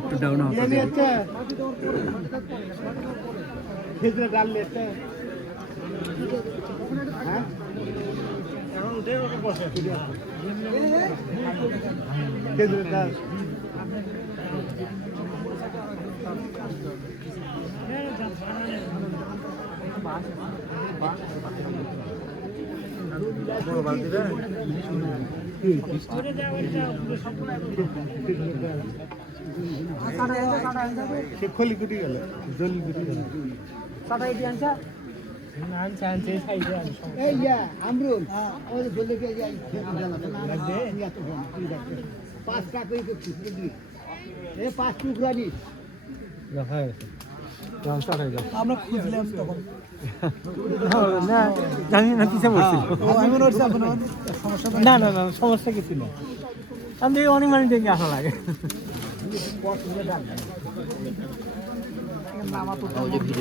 একটু ডাউন হতো খেজুরে ডাল লেটে হ্যাঁ এখন উঠে বসে খেজুরে ডাল বড় বালতি দেন সে খলি কুটি গেল জল কুটি গেল সাটাই দিয়ে আনছা আনছে আনছে সাইডে আনছে এই ইয়া আমরুল ওই বললে কি যাই লাগবে ইয়া তো ঠিক আছে 5 টাকা কই করছিস বুঝলি এ 5 টুকরা নি দেখা গেছে ট্রান্সফার হয়ে গেল আমরা খুঁজলাম তখন না জানি না কিসে বলছিল আমি মনে হচ্ছে আপনার সমস্যা না না না সমস্যা কিছু না আমি দেখি অনেক মানুষ দেখে আসা লাগে ভিডিও